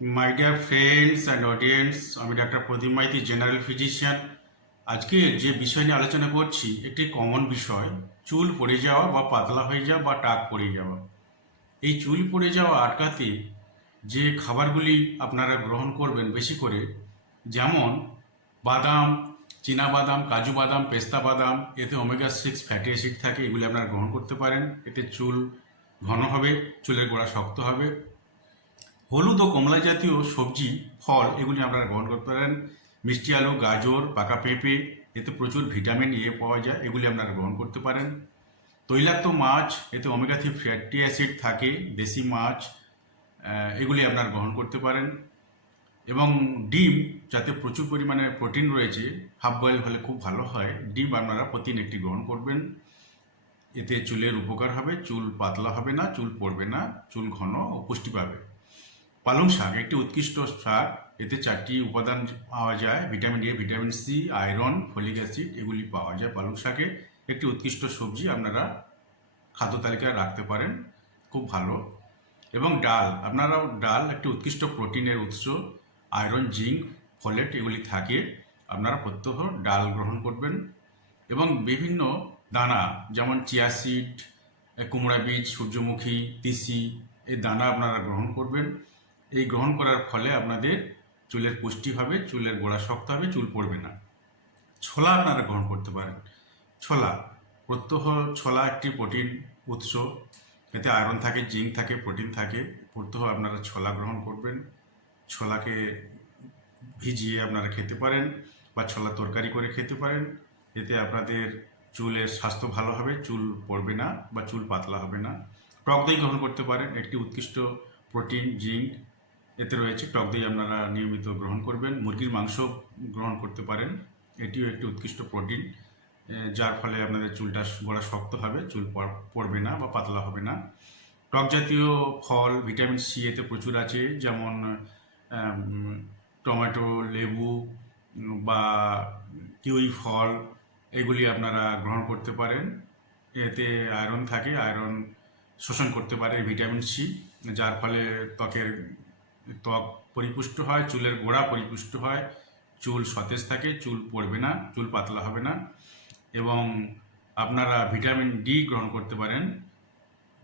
My dear friends and audience, আমি doctor প্রদীপ Maiti, general physician. আজকে যে বিষয় নিয়ে আলোচনা করছি একটি কমন বিষয়, চুল পড়ে যাওয়া বা পাতলা হয়ে যাওয়া বা টাক পড়ে যাওয়া। এই চুল পড়ে যাওয়া আটকাতে যে খাবারগুলি আপনারা গ্রহণ করবেন বেশি করে, যেমন বাদাম, চীনা বাদাম, কাজু বাদাম, পেস্তা বাদাম, এতে ওমেগা 6 ফ্যাটি অ্যাসিড থাকে, এগুলি আপনারা গ্রহণ করতে পারেন। এতে চুল ঘন হবে, চুলের গোড়া শক্ত হবে। হলুদ ও কমলা জাতীয় সবজি, ফল, এগুলি আপনারা গ্রহণ করতে পারেন। মিষ্টি আলু, গাজর, পাকা পেঁপে, এতে প্রচুর ভিটামিন পাওয়া যায়, এগুলি আপনারা গ্রহণ করতে পারেন। তৈলাক্ত মাছ, এতে ওমেগা 3 ফ্যাটি অ্যাসিড থাকে, দেশি মাছ, এগুলি আপনারা গ্রহণ করতে পারেন। এবং ডিম, যাতে প্রচুর পরিমাণে প্রোটিন রয়েছে, হাফ বয়েল হলে খুব ভালো হয়। ডিম আপনারা প্রতিদিন একটি গ্রহণ করবেন। এতে চুলের উপকার হবে, চুল পাতলা হবে না, চুল পড়বে না, চুল ঘন ও পুষ্টি পাবে। পালং শাক একটি উৎকৃষ্ট শাক, এতে 4টি উপাদান পাওয়া যায়: vitamin A, vitamin C, iron, folic acid, এগুলি পাওয়া যায় পালং শাকে। একটি উৎকৃষ্ট সবজি, আপনারা খাদ্য তালিকায় রাখতে পারেন, খুব ভালো। এবং ডাল, আপনারাও ডাল একটি উৎকৃষ্ট প্রোটিনের উৎস, আয়রন, জিঙ্ক, ফলেট এগুলি থাকে, আপনারা প্রত্যহ ডাল গ্রহণ করবেন। এবং বিভিন্ন দানা, যেমন চিয়া সিড, কুমড়া বীজ, সূর্যমুখী, তিসি, এই দানা আপনারা গ্রহণ করবেন। এই গ্রহণ করার ফলে আপনাদের চুলের পুষ্টি হবে, চুলের গোড়া শক্ত হবে, চুল পড়বে না। ছোলা আপনারা গ্রহণ করতে পারেন। ছোলা, প্রত্যহ ছোলা একটি প্রোটিন উৎস, এতে আয়রন থাকে, জিঙ্ক থাকে, প্রোটিন থাকে। প্রত্যহ আপনারা ছোলা গ্রহণ করবেন। ছোলাকে ভিজিয়ে আপনারা খেতে পারেন বা ছোলা তরকারি করে খেতে পারেন। এতে আপনাদের চুলের স্বাস্থ্য ভালো হবে, চুল পড়বে না বা চুল পাতলা হবে না। টক দই গ্রহণ করতে পারেন, একটি উৎকৃষ্ট প্রোটিন, জিঙ্ক এতে রয়েছে। টক দই আপনারা নিয়মিত গ্রহণ করবেন। মুরগির মাংস গ্রহণ করতে পারেন, এটিও একটি উৎকৃষ্ট প্রোটিন, যার ফলে আপনাদের চুলটা গোড়া শক্ত হবে, চুল পড়বে না বা পাতলা হবে না। টক জাতীয় ফল, ভিটামিন সি এতে প্রচুর আছে, যেমন টমেটো, লেবু বা কিউই ফল, এগুলি আপনারা গ্রহণ করতে পারেন। এতে আয়রন থাকে, আয়রন শোষণ করতে পারে ভিটামিন সি, যার ফলে ত্বক পরিপুষ্ট হয়, চুলের গোড়া পরিপুষ্ট হয়, চুল সতেজ থাকে, চুল পড়বে না, চুল পাতলা হবে না। এবং আপনারা ভিটামিন ডি গ্রহণ করতে পারেন।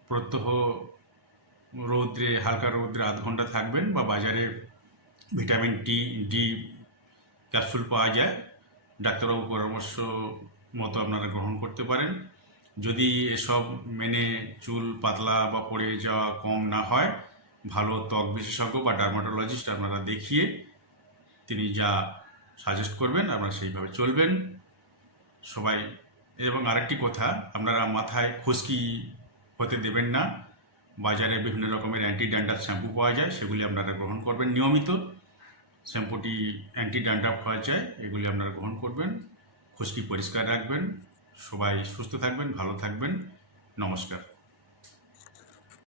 প্রত্যহ রৌদ্রে, হালকা রৌদ্রে আধ ঘন্টা থাকবেন, বা বাজারে ভিটামিন ডি ক্যাপসুল পাওয়া যায়, ডাক্তারবাবু পরামর্শ মতো আপনারা গ্রহণ করতে পারেন। যদি এসব মেনে চুল পাতলা বা পড়ে যাওয়া কম না হয়, ভালো ত্বক বিশেষজ্ঞ বা ডার্মাটোলজিস্ট আপনারা দেখিয়ে তিনি যা সাজেস্ট করবেন আপনারা সেইভাবে চলবেন সবাই। এবং আরেকটি কথা, আপনারা মাথায় খুশকি হতে দেবেন না। বাজারে বিভিন্ন রকমের অ্যান্টি ড্যান্ড্রাফ শ্যাম্পু পাওয়া যায়, সেগুলি আপনারা গ্রহণ করবেন নিয়মিত। শ্যাম্পুটি অ্যান্টি ড্যান্ড্রাফ পাওয়া যায়, এগুলি আপনারা গ্রহণ করবেন। খুশকি পরিষ্কার রাখবেন। সবাই সুস্থ থাকবেন, ভালো থাকবেন। নমস্কার।